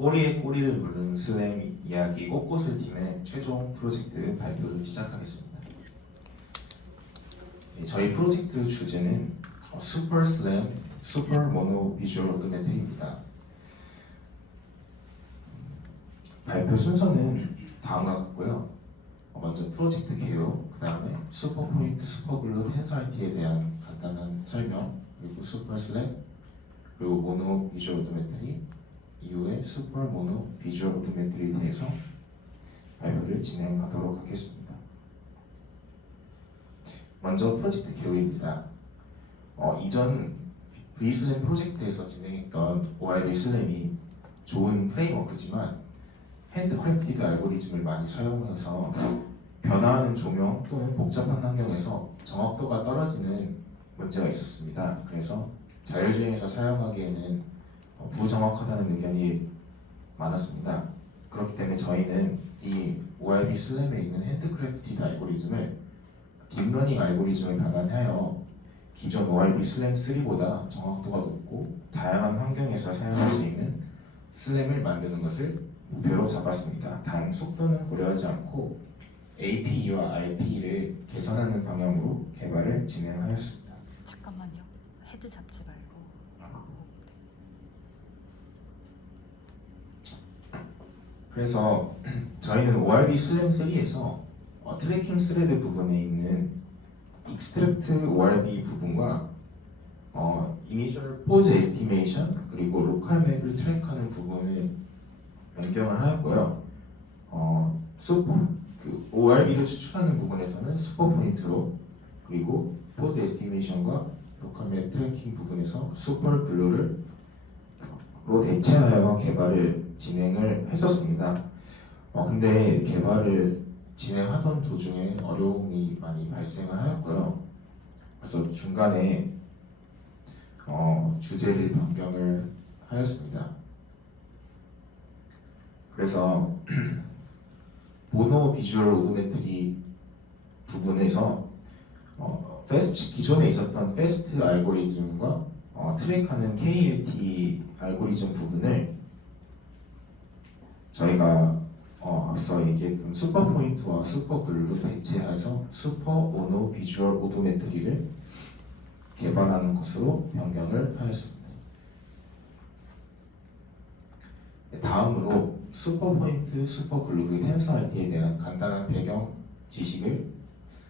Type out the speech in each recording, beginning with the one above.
꼬리에 꼬리를 물는 슬램 이야기 꽃꽃을 팀의 최종 프로젝트 발표를 시작하겠습니다. 저희 프로젝트 주제는 슈퍼 슬램 슈퍼 모노 비주얼 오토메트리입니다. 발표 순서는 다음과 같고요. 먼저 프로젝트 개요, 그 다음에 슈퍼 포인트, 슈퍼 글루, 텐서알티에 대한 간단한 설명, 그리고 슈퍼 슬램, 그리고 모노 비주얼 오토메트리, 이후에 슈퍼 모노 비주얼 오토메트리에 대해서 발표를 진행하도록 하겠습니다. 먼저 프로젝트 개요입니다. 이전 V슬램 프로젝트에서 진행했던 ORB 슬램이 좋은 프레임워크지만 핸드크래프티드 알고리즘을 많이 사용해서 변화하는 조명 또는 복잡한 환경에서 정확도가 떨어지는 문제가 있었습니다. 그래서 자율주행에서 사용하기에는 부정확하다는 의견이 많았습니다. 그렇기 때문에 저희는 이 ORB 슬램에 있는 핸드크래프티드 알고리즘을 딥러닝 알고리즘을 변환하여 기존 ORB 슬램 3보다 정확도가 높고 다양한 환경에서 사용할 수 있는 슬램을 만드는 것을 목표로 잡았습니다. 단 속도는 고려하지 않고 APE와 RPE를 개선하는 방향으로 개발을 진행하였습니다. 잠깐만요. 헤드 잡지 말고. 그래서 저희는 ORB 슬램 3에서 트래킹 스레드 부분에 있는 익스트랙트 ORB 부분과 이니셜 포즈 에스티메이션 그리고 로컬 맵을 트랙하는 부분을 변경을 하였고요. ORB를 추출하는 부분에서는 슈퍼 포인트로, 그리고 포즈 에스티메이션과 로컬 맵 트래킹 부분에서 슈퍼 글루를 대체하여 개발을 진행을 했었습니다. 근데 개발을 진행하던 도중에 어려움이 많이 발생을 하였고요. 그래서 중간에 주제를 변경을 하였습니다. 그래서 모노 비주얼 오도메트리 부분에서 기존에 있었던 패스트 알고리즘과 트랙하는 KLT 알고리즘 부분을 저희가 앞서 얘기했던 슈퍼 포인트와 슈퍼 글루로 대체해서 슈퍼 모노 비주얼 오도메트리를 개발하는 것으로 변경을 하였습니다. 다음으로 슈퍼 포인트, 슈퍼 글루 그리고 텐서알티에 대한 간단한 배경 지식을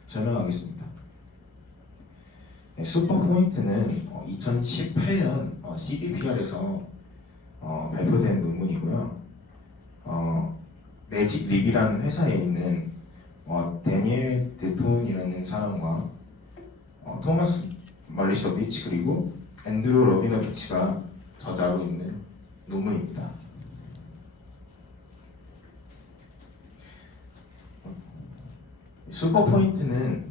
설명하겠습니다. 슈퍼 포인트는 2018년 CVPR에서 발표된 논문이고요. 매직 립이라는 회사에 있는 데니엘 데톤이라는 사람과 토마스 말리셔비치 그리고 앤드루 러비너비치가 저자로 있는 논문입니다. 슈퍼 포인트는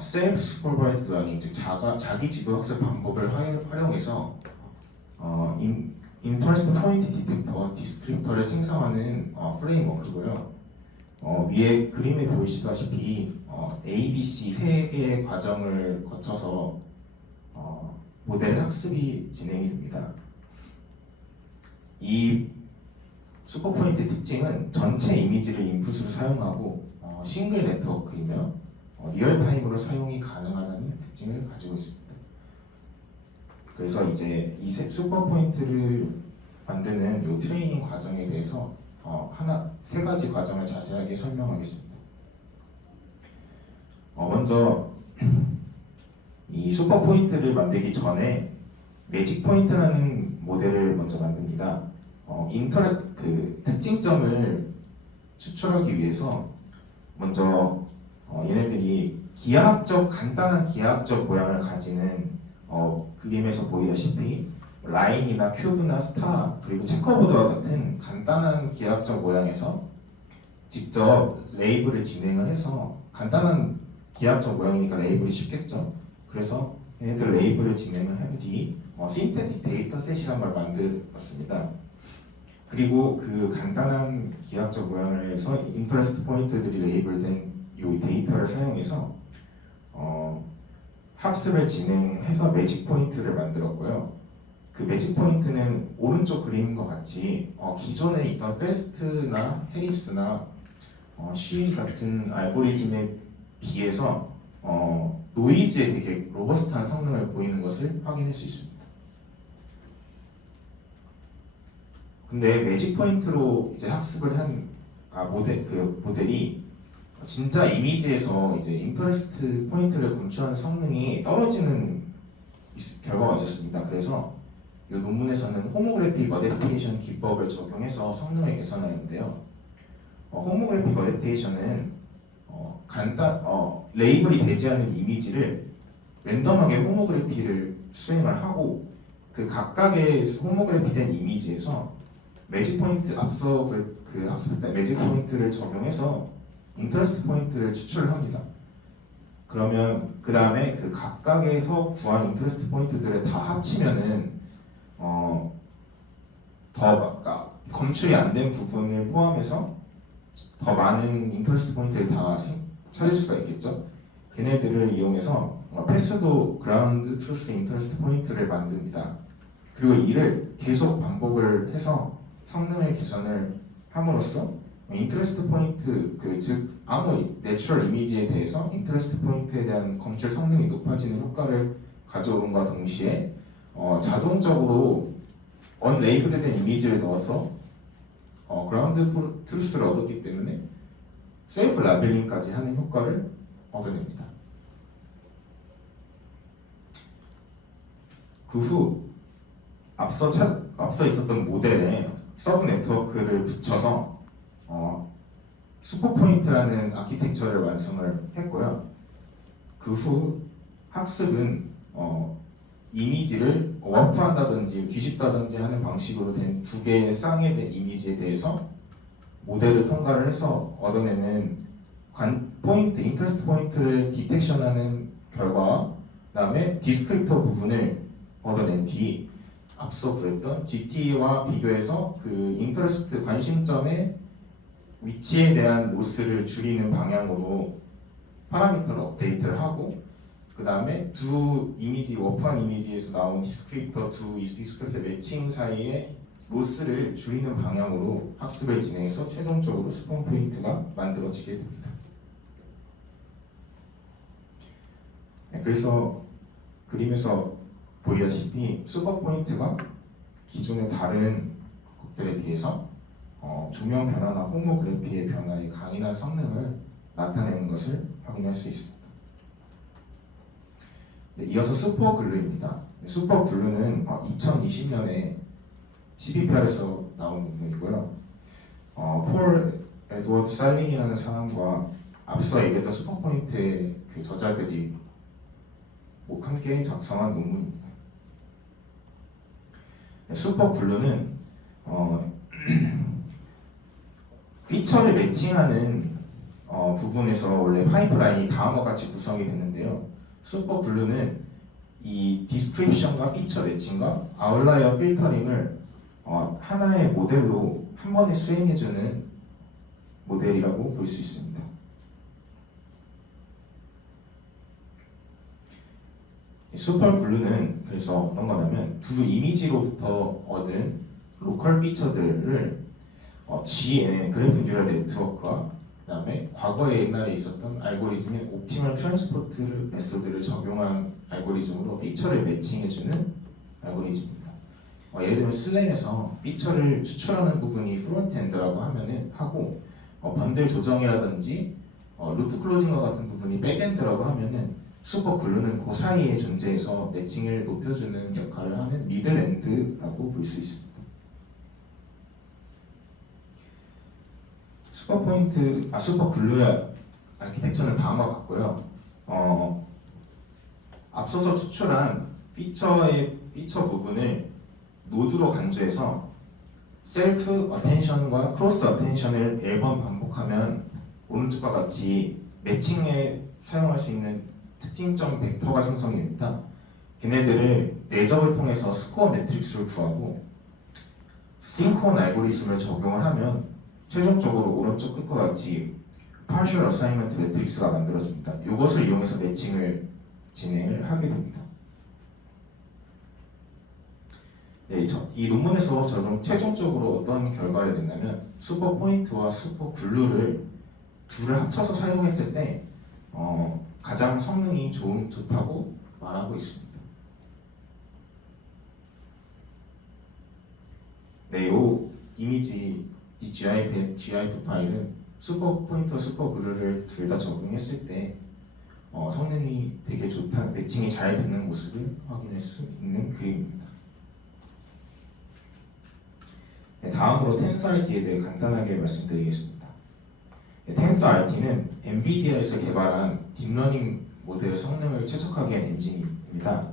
셀프 슈퍼바이즈드 러닝, 즉 자기 지도 학습 방법을 활용해서 인터레스트 포인트 디텍터와 디스크립터를 생성하는 프레임워크고요. 위에 그림에 보이시다시피 ABC 세 개의 과정을 거쳐서 모델 학습이 진행이 됩니다. 이 슈퍼포인트의 특징은 전체 이미지를 인풋으로 사용하고 싱글 네트워크이며 리얼타임으로 사용이 가능하다는 특징을 가지고 있습니다. 그래서 이제 이 슈퍼포인트를 만드는 이 트레이닝 과정에 대해서 세 가지 과정을 자세하게 설명하겠습니다. 먼저 이 슈퍼포인트를 만들기 전에 매직 포인트라는 모델을 먼저 만듭니다. 특징점을 추출하기 위해서 먼저 얘네들이 간단한 기하학적 모양을 가지는 그림에서 보이다시피 라인이나 큐브나 스타 그리고 체커보드와 같은 간단한 기하학적 모양에서 직접 레이블을 진행을 해서, 간단한 기하학적 모양이니까 레이블이 쉽겠죠. 그래서 얘네들 레이블을 진행을 한 뒤 신테틱 데이터셋이란 걸 만들었습니다. 그리고 그 간단한 기하학적 모양을 해서 인터레스트 포인트들이 레이블된 이 데이터를 사용해서 학습을 진행해서 매직 포인트를 만들었고요. 그 매직 포인트는 오른쪽 그림과 같이 기존에 있던 페스트나 해리스나 쉬 같은 알고리즘에 비해서 노이즈에 되게 로버스트한 성능을 보이는 것을 확인할 수 있습니다. 근데 매직 포인트로 이제 학습을 한 모델이 진짜 이미지에서 이제 인터레스트 포인트를 검출하는 성능이 떨어지는 결과가 있었습니다. 그래서 이 논문에서는 호모그래픽 어댑테이션 기법을 적용해서 성능을 개선하는데요. 호모그래픽 어댑테이션은 레이블이 되지 않은 이미지를 랜덤하게 호모그래피를 수행을 하고 그 각각의 호모그래피된 이미지에서 매직 포인트 앞서 그 학습 때 매직 포인트를 적용해서 인터레스트 포인트를 추출을 합니다. 그러면 그 다음에 그 각각에서 구한 인터레스트 포인트들을 다 합치면은 검출이 안 된 부분을 포함해서 더 많은 인터레스트 포인트를 다 찾을 수가 있겠죠. 걔네들을 이용해서 패스도 그라운드 트루스 인터레스트 포인트를 만듭니다. 그리고 이를 계속 반복을 해서 성능을 개선을 함으로써 인터레스트 포인트 즉 아무 내추럴 이미지에 대해서 인터레스트 포인트에 대한 검출 성능이 높아지는 효과를 가져오는과 동시에 자동적으로 언레이블드된 이미지를 넣어서 그라운드 트루스를 얻었기 때문에 셀프 라벨링까지 하는 효과를 얻어냅니다. 그 후 앞서 있었던 모델에 서브 네트워크를 붙여서 슈퍼포인트라는 아키텍처를 완성을 했고요. 그 후 학습은 이미지를 워프한다든지 뒤집다든지 하는 방식으로 된 두 개의 쌍의 이미지에 대해서 모델을 통과를 해서 얻어내는 인터레스트 포인트를 디텍션하는 결과와 그다음에 디스크립터 부분을 얻어낸 뒤 앞서 구했던 GT와 비교해서 그 인터레스트 관심점의 위치에 대한 로스를 줄이는 방향으로 파라미터를 업데이트를 하고 그 다음에 두 이미지, 워프한 이미지에서 나온 디스크립터 두 디스크립터의 매칭 사이에 로스를 줄이는 방향으로 학습을 진행해서 최종적으로 스폰 포인트가 만들어지게 됩니다. 그래서 그림에서 보이다시피 슈퍼 포인트가 기존의 다른 것들에 비해서 조명 변화나 호모그래피의 변화에 강인한 성능을 나타내는 것을 확인할 수 있습니다. 이어서 슈퍼글루입니다. 슈퍼글루는 2020년에 CBPR에서 나온 논문이고요. 폴 에드워드 살링이라는 사람과 앞서 얘기했던 슈퍼포인트의 그 저자들이 함께 작성한 논문입니다. 슈퍼글루는 피처를 매칭하는 부분에서 원래 파이프라인이 다음과 같이 구성이 되는데요. 슈퍼글루는 이 디스크립션과 피처 매칭과 아웃라이어 필터링을 하나의 모델로 한 번에 수행해주는 모델이라고 볼 수 있습니다. 슈퍼글루는 그래서 어떤 거냐면 두 이미지로부터 얻은 로컬 피처들을 GNN 그래프 뉴럴 네트워크와 그다음에 과거에 옛날에 있었던 알고리즘인 옵티멀 트랜스포트 메소드를 적용한 알고리즘으로 피처를 매칭해주는 알고리즘입니다. 예를 들면 슬램에서 피처를 추출하는 부분이 프론트엔드라고 하고 번들 조정이라든지 루프 클로징과 같은 부분이 백엔드라고 하면은 슈퍼글루는 그 사이에 존재해서 매칭을 높여주는 역할을 하는 미들엔드라고 볼 수 있습니다. 슈퍼글루의 아키텍처는 다음과 같고요. 앞서서 추출한 피처 부분을 노드로 간주해서 셀프 어텐션과 크로스 어텐션을 4번 반복하면 오른쪽과 같이 매칭에 사용할 수 있는 특징점 벡터가 생성이 됩니다. 걔네들을 내적을 통해서 스코어 매트릭스를 구하고 싱크온 알고리즘을 적용을 하면 최종적으로 오른쪽 끝과 같이 partial assignment 매트릭스가 만들어집니다. 이것을 이용해서 매칭을 진행을 하게 됩니다. 네, 이 논문에서 저는 최종적으로 어떤 결과를 냈냐면 슈퍼 포인트와 슈퍼 글루를 둘을 합쳐서 사용했을 때 가장 성능이 좋다고 말하고 있습니다. 네, 이 이미지, 이 GIF 파일은 슈퍼 포인트와 슈퍼 글루를 둘 다 적용했을 때 성능이 되게 좋다, 매칭이 잘 되는 모습을 확인할 수 있는 그림입니다. 네, 다음으로 TensorRT에 대해 간단하게 말씀드리겠습니다. 네, TensorRT는 엔비디아에서 개발한 딥러닝 모델의 성능을 최적화하게 한 엔진입니다.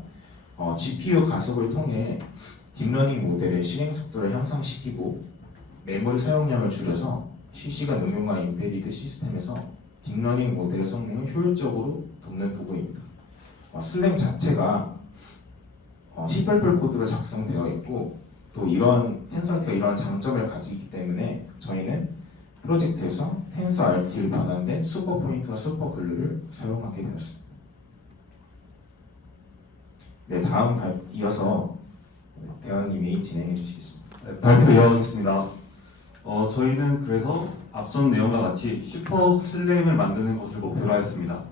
GPU 가속을 통해 딥러닝 모델의 실행 속도를 향상시키고 메모리 사용량을 줄여서 실시간 응용과 인베디드 시스템에서 딥러닝 모델의 성능을 효율적으로 돕는 도구입니다. 슬랭 자체가 C++ 코드로 작성되어 있고 또 이런 텐서RT가 이러한 장점을 가지기 때문에 저희는 프로젝트에서 TensorRT를 변환된 슈퍼포인트와 슈퍼글루를 사용하게 되었습니다. 네, 다음 이어서 대원님이 진행해 주시겠습니다. 네, 발표 이어가겠습니다. 저희는 그래서 앞선 내용과 같이 슈퍼 슬램을 만드는 것을 목표로 하였습니다.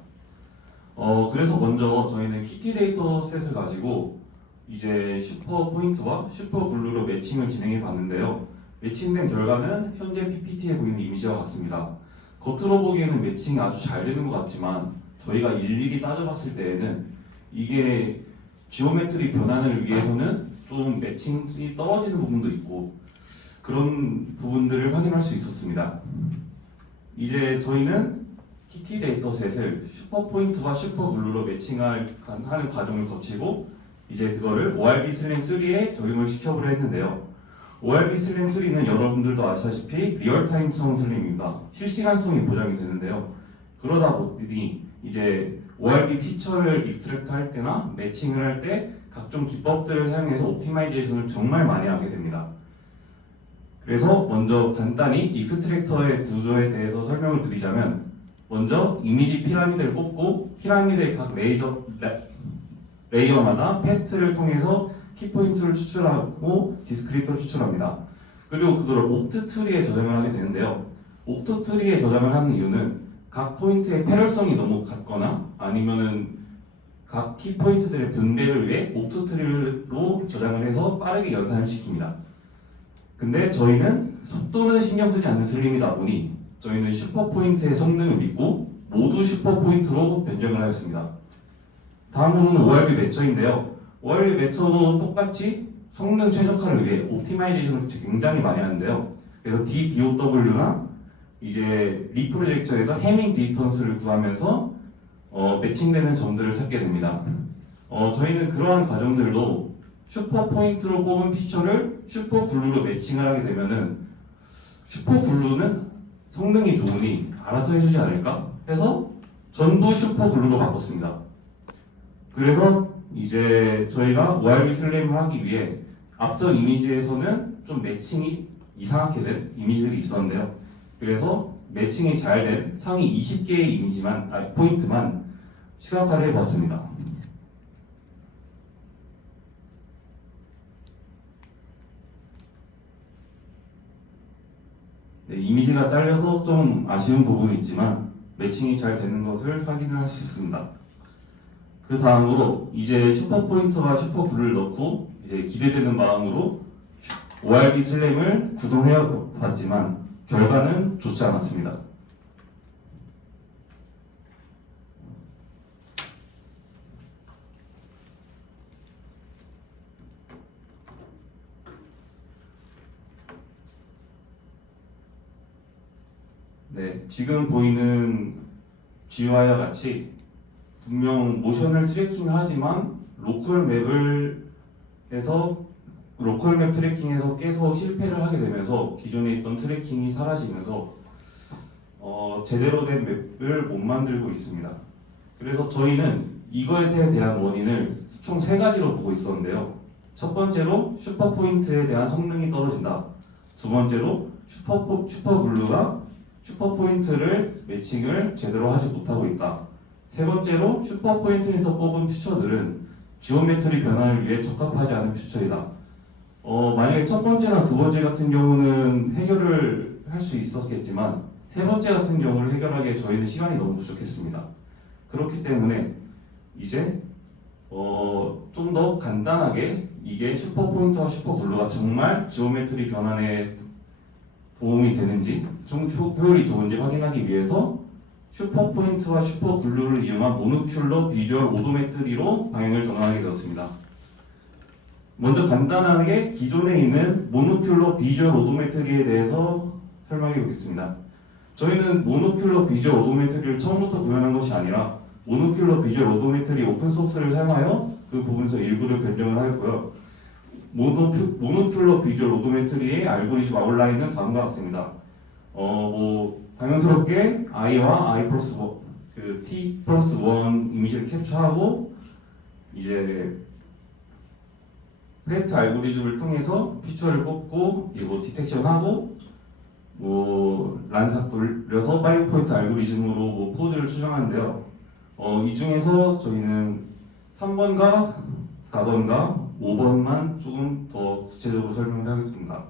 그래서 먼저 저희는 키티 데이터 셋을 가지고 이제 슈퍼 포인트와 슈퍼 글루로 매칭을 진행해 봤는데요. 매칭된 결과는 현재 PPT에 보이는 이미지와 같습니다. 겉으로 보기에는 매칭이 아주 잘 되는 것 같지만 저희가 일일이 따져봤을 때에는 이게 지오메트리 변환을 위해서는 좀 매칭이 떨어지는 부분도 있고 그런 부분들을 확인할 수 있었습니다. 이제 저희는 키티 데이터셋을 슈퍼 포인트와 슈퍼 글루로 매칭하는 과정을 거치고 이제 그거를 ORB 슬램 3에 적용을 시켜보려 했는데요. ORB 슬램 3는 여러분들도 아시다시피 리얼타임성 슬램입니다. 실시간성이 보장이 되는데요. 그러다 보니 이제 ORB 피처를 익스트랙트 할 때나 매칭을 할 때 각종 기법들을 사용해서 옵티마이제이션을 정말 많이 하게 됩니다. 그래서 먼저 간단히 익스트랙터의 구조에 대해서 설명을 드리자면 먼저 이미지 피라미드를 뽑고 피라미드의 각 레이어마다 패스트를 통해서 키포인트를 추출하고 디스크립터를 추출합니다. 그리고 그거를 옥트 트리에 저장을 하게 되는데요. 옥트 트리에 저장을 하는 이유는 각 포인트의 패럴성이 너무 같거나 아니면은 각 키포인트들의 분배를 위해 옥트 트리로 저장을 해서 빠르게 연산을 시킵니다. 근데 저희는 속도는 신경 쓰지 않는 슬림이다 보니 저희는 슈퍼포인트의 성능을 믿고 모두 슈퍼포인트로 변경을 하였습니다. 다음으로는 ORB 매처인데요. ORB 매처도 똑같이 성능 최적화를 위해 옵티마이제이션을 굉장히 많이 하는데요. 그래서 DBOW나 이제 리프로젝터에서 해밍 디스턴스를 구하면서 매칭되는 점들을 찾게 됩니다. 저희는 그러한 과정들도 슈퍼 포인트로 뽑은 피처를 슈퍼 글루로 매칭을 하게 되면은 슈퍼 글루는 성능이 좋으니 알아서 해주지 않을까 해서 전부 슈퍼 글루로 바꿨습니다. 그래서 이제 저희가 ORB 슬램을 하기 위해 앞전 이미지에서는 좀 매칭이 이상하게 된 이미지들이 있었는데요. 그래서 매칭이 잘 된 상위 20개의 포인트만 시각화를 해봤습니다. 네, 이미지가 잘려서 좀 아쉬운 부분이 있지만 매칭이 잘 되는 것을 확인할 수 있습니다. 그 다음으로 이제 슈퍼 포인트와 슈퍼 글루를 넣고 이제 기대되는 마음으로 ORB 슬램을 구동해 봤지만 결과는 좋지 않았습니다. 네, 지금 보이는 GUI와 같이 분명 모션을 트래킹을 하지만 로컬 맵 트래킹에서 계속 실패를 하게 되면서 기존에 있던 트래킹이 사라지면서 제대로 된 맵을 못 만들고 있습니다. 그래서 저희는 이거에 대한 원인을 총 3가지로 보고 있었는데요. 첫 번째로 슈퍼 포인트에 대한 성능이 떨어진다. 두 번째로 슈퍼 글루가 슈퍼 포인트를 매칭을 제대로 하지 못하고 있다. 세 번째로 슈퍼 포인트에서 뽑은 퓨처들은 지오메트리 변환을 위해 적합하지 않은 퓨처이다. 만약에 첫 번째나 두 번째 같은 경우는 해결을 할 수 있었겠지만 세 번째 같은 경우를 해결하기에 저희는 시간이 너무 부족했습니다. 그렇기 때문에 이제 좀 더 간단하게 이게 슈퍼 포인트와 슈퍼 블루가 정말 지오메트리 변환에 도움이 되는지 좀 효율이 좋은지 확인하기 위해서 슈퍼 포인트와 슈퍼 블루를 이용한 모노큘러 비주얼 오도메트리로 방향을 전환하게 되었습니다. 먼저 간단하게 기존에 있는 모노큘러 비주얼 오도메트리에 대해서 설명해 보겠습니다. 저희는 모노큘러 비주얼 오도메트리를 처음부터 구현한 것이 아니라 모노큘러 비주얼 오도메트리 오픈소스를 사용하여 그 부분에서 일부를 변경을 하였고요. 모노큘러 비주얼 오도메트리의 알고리즘 아웃라인은 다음과 같습니다. 당연스럽게 i와 i 플러스 1, t 플러스 1 이미지를 캡처하고 이제 페이트 알고리즘을 통해서 피처를 뽑고 디텍션하고 란삭 돌려서 5포인트 알고리즘으로 포즈를 추정하는데요. 이 중에서 저희는 3번과 4번과 5번만 조금 더 구체적으로 설명을 하겠습니다.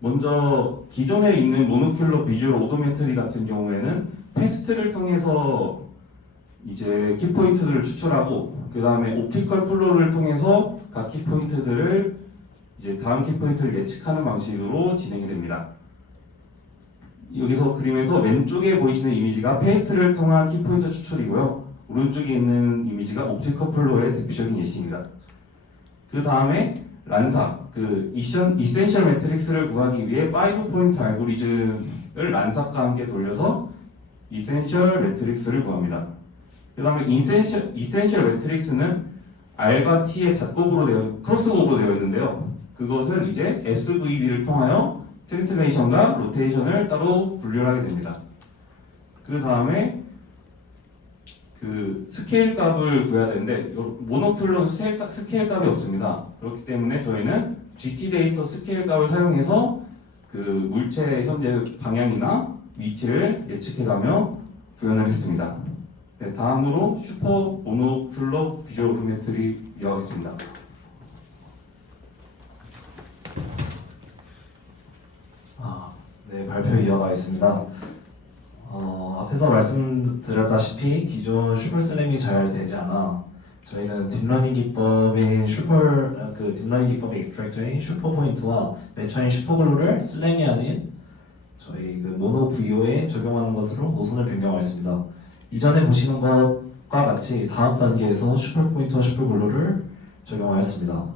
먼저 기존에 있는 모노큘러 비주얼 오도메트리 같은 경우에는 패스트를 통해서 이제 키포인트들을 추출하고 그 다음에 옵티컬 플로우를 통해서 각 키포인트들을 이제 다음 키포인트를 예측하는 방식으로 진행이 됩니다. 여기서 그림에서 왼쪽에 보이시는 이미지가 페이트를 통한 키포인트 추출이고요. 오른쪽에 있는 이미지가 옵티컬 플로우의 대표적인 예시입니다. 그 다음에 란삭, 이센셜 매트릭스를 구하기 위해 5포인트 알고리즘을 란삭과 함께 돌려서 이센셜 매트릭스를 구합니다. 그 다음에 이센셜 매트릭스는 R과 T의 크로스오버로 되어 있는데요. 그것을 이제 SVD를 통하여 트랜스레이션과 로테이션을 따로 분류를 하게 됩니다. 그 다음에 스케일 값을 구해야 되는데 모노큘러 스케일 값이 없습니다. 그렇기 때문에 저희는 GT 데이터 스케일 값을 사용해서 물체의 현재 방향이나 위치를 예측해가며 구현을 했습니다. 네, 다음으로 슈퍼 모노큘러 비주얼 오도메트리 이어가겠습니다. 네, 발표 이어가겠습니다. 앞에서 말씀드렸다시피 기존 슈퍼슬램이 잘 되지 않아 저희는 딥러닝 기법인 딥러닝 기법의 익스트랙터인 슈퍼포인트와 매처인 슈퍼글루를 슬램이 아닌 저희 모노 VO에 적용하는 것으로 노선을 변경하였습니다. 이전에 보시는 것과 같이 다음 단계에서 슈퍼포인트와 슈퍼글루를 적용하였습니다.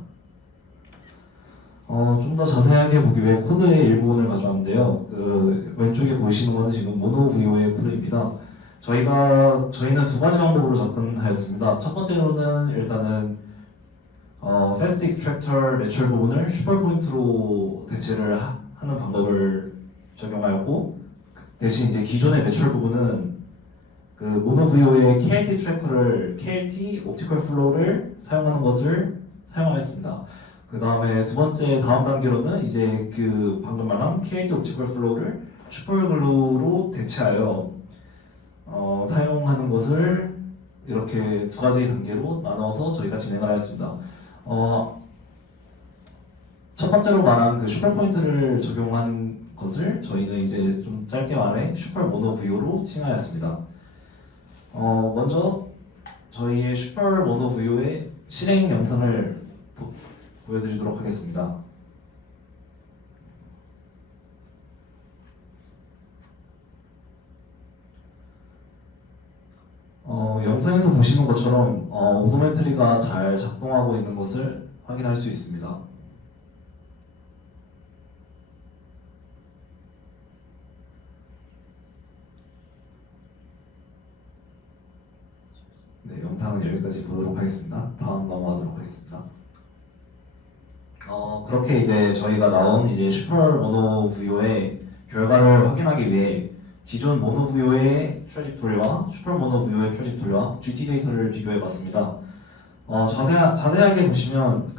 좀 더 자세하게 보기 위해 코드의 일부분을 가져왔는데요. 왼쪽에 보시는 것은 지금 모노 VO의 코드입니다. 저희는 두 가지 방법으로 접근하였습니다. 첫 번째로는 일단은 Fast Extractor 내추럴 부분을 슈퍼 포인트로 대체를 하는 방법을 적용하였고, 대신 이제 기존의 내추럴 부분은 모노 VO의 KLT 트래커를 KLT 옵티컬 플로우를 사용하는 것을 사용하였습니다. 그 다음에 다음 단계로는 이제 방금 말한 KLT 옵티컬 플로우를 슈퍼글루로 대체하여 사용하는 것을 이렇게 두 가지 단계로 나눠서 저희가 진행을 하였습니다. 첫 번째로 말한 슈퍼 포인트를 적용한 것을 저희는 이제 좀 짧게 말해 슈퍼 모노 VO로 칭하였습니다. 먼저 저희의 슈퍼 모노 VO의 실행 영상을 보여드리도록 하겠습니다. 영상에서 보시는 것처럼 오도메트리가 잘 작동하고 있는 것을 확인할 수 있습니다. 네, 영상은 여기까지 보도록 하겠습니다. 다음 넘어가도록 하겠습니다. 그렇게 이제 저희가 나온 이제 슈퍼 모노 VO의 결과를 확인하기 위해 기존 모노 VO의 트래젝토리와 슈퍼 모노 VO의 트래젝토리와 GT 데이터를 비교해봤습니다. 자세하게 보시면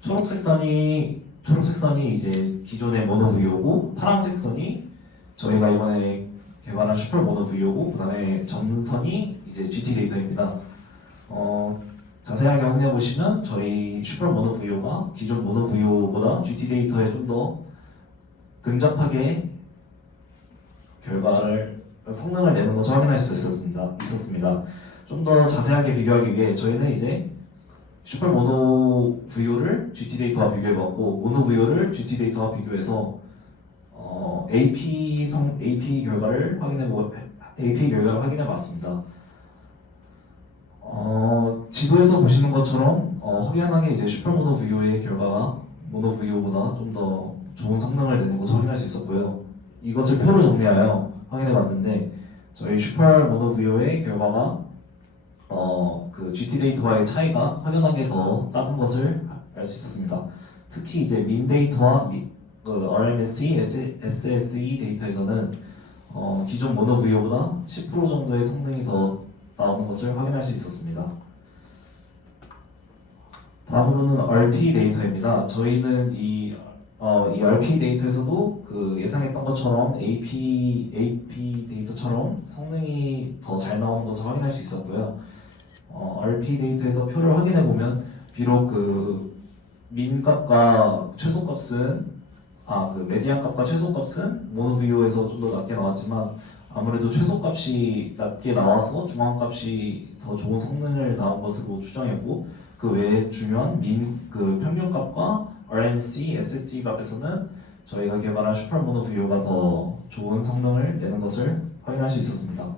초록색 선이 이제 기존의 모노 VO고 파란색 선이 저희가 이번에 개발한 슈퍼 모노 VO고 그다음에 점선이 이제 GT 데이터입니다. 자세하게 확인해 보시면 저희 슈퍼 모노 VO가 기존 모노 VO보다 GT 데이터에 좀 더 근접하게 결과를 성능을 내는 것을 확인할 수 있었습니다. 좀 더 자세하게 비교하기 위해 저희는 이제 슈퍼 모노 VO를 GT 데이터와 비교해봤고 모노 VO를 GT 데이터와 비교해서 AP 결과를 확인해봤습니다. 지도에서 보시는 것처럼 확연하게 이제 슈퍼 모노 VO의 결과가 모노 VO보다 좀 더 좋은 성능을 내는 것을 확인할 수 있었고요. 이것을 표로 정리하여 확인해봤는데 저희 슈퍼 모노 VO의 결과가 그 GT 데이터와의 차이가 확연하게 더 작은 것을 알 수 있었습니다. 특히 이제 민 데이터와 그 RMSE, SSE 데이터에서는 기존 모노 VO보다 10% 정도의 성능이 더 나오는 것을 확인할 수 있었습니다. 다음으로는 RP 데이터입니다. 저희는 이 RP 데이터에서도 그 예상했던 것처럼 AP 데이터처럼 성능이 더 잘 나오는 것을 확인할 수 있었고요. RP 데이터에서 표를 확인해 보면 비록 그 민값과 최소값은 그 메디안 값과 최소값은 모노 VO에서 좀 더 낮게 나왔지만 아무래도 최소값이 낮게 나와서 중앙값이 더 좋은 성능을 나온 것으로 추정했고 그 외에 중요한 그 평균값과 RMC, SSE 값에서는 저희가 개발한 슈퍼 모노 VO가 더 좋은 성능을 내는 것을 확인할 수 있었습니다.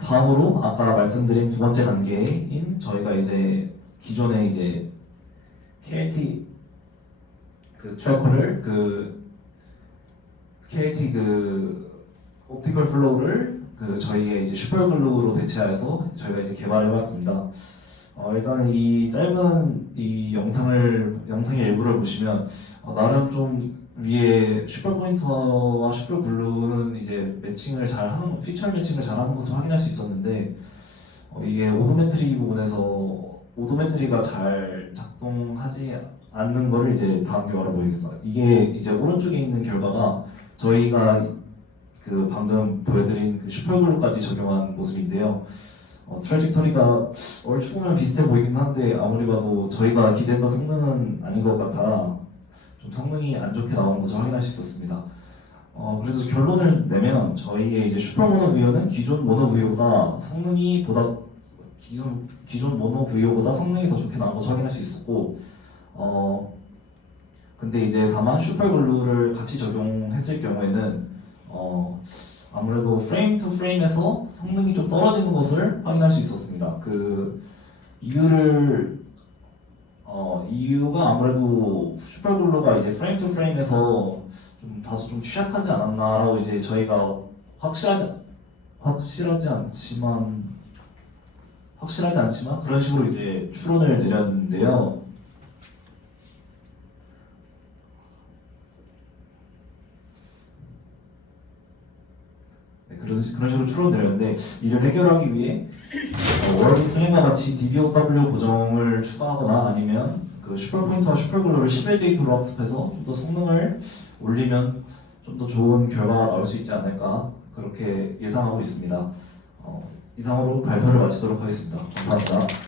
다음으로 아까 말씀드린 두 번째 단계인 저희가 이제 기존에 이제 KLT 그 트래커를 KLT 옵티컬 플로우를 저희의 이제 슈퍼글루로 대체해서 저희가 이제 개발해봤습니다. 일단은 이 짧은 이 영상의 일부를 보시면 나름 좀 위에 슈퍼포인터와 슈퍼글루는 이제 피처 매칭을 잘하는 것을 확인할 수 있었는데 이게 오도메트리 부분에서 오도메트리가 잘 작동하지 않는 거를 이제 다음 결과로 보이겠습니다. 이게 이제 오른쪽에 있는 결과가 저희가 그 방금 보여드린 그 슈퍼글루까지 적용한 모습인데요. 트래젝터리가 얼추 보면 비슷해 보이긴 한데 아무리 봐도 저희가 기대했던 성능은 아닌 것 같아 좀 성능이 안 좋게 나오는 것을 확인할 수 있었습니다. 그래서 결론을 내면 저희의 이제 슈퍼 모노 VO는 기존 모노 VO보다 기존 모노 VO보다 성능이 더 좋게 나온 것을 확인할 수 있었고 근데 이제 다만 슈퍼글루를 같이 적용했을 경우에는 아무래도 프레임 투 프레임에서 성능이 좀 떨어지는 것을 확인할 수 있었습니다. 그 이유가 아무래도 슈퍼글루가 이제 프레임 투 프레임에서 좀 다소 좀 취약하지 않았나라고 이제 저희가 확실하지 않지만 그런 식으로 이제 추론을 내렸는데요. 그런 식으로 추론 내렸는데 이를 해결하기 위해 워러비 슬랭과 같이 DBOW 보정을 추가하거나 아니면 그 슈퍼포인터와 슈퍼글루를 11데이터로 학습해서 좀 더 성능을 올리면 좀 더 좋은 결과가 나올 수 있지 않을까 그렇게 예상하고 있습니다. 이상으로 발표를 마치도록 하겠습니다. 감사합니다.